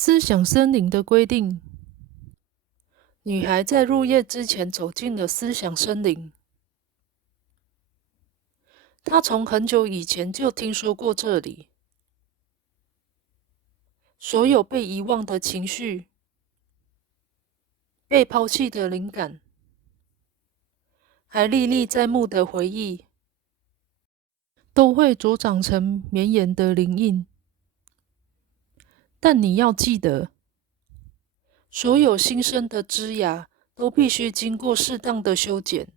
思想森林的规定。女孩在入夜之前走进了思想森林。她从很久以前就听说过这里，所有被遗忘的情绪、被抛弃的灵感，还历历在目的回忆，都会茁长成绵延的灵印。但你要记得，所有新生的枝芽都必须经过适当的修剪。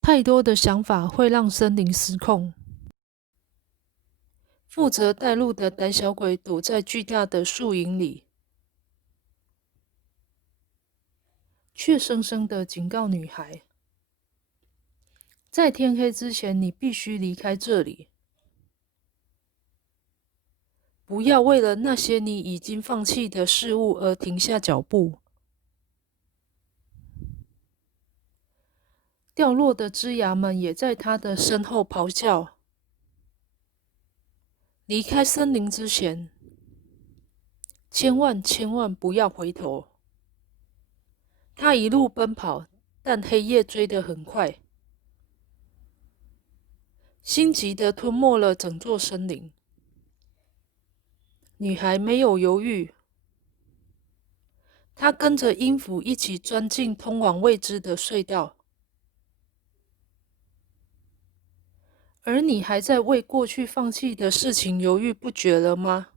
太多的想法会让森林失控。负责带路的胆小鬼躲在巨大的树影里，却生生的警告女孩：在天黑之前，你必须离开这里。不要为了那些你已经放弃的事物而停下脚步。掉落的枝芽们也在他的身后咆哮。离开森林之前，千万千万不要回头。他一路奔跑，但黑夜追得很快，心急地吞没了整座森林。女孩没有犹豫，她跟着音符一起钻进通往未知的隧道。而你还在为过去放弃的事情犹豫不决了吗？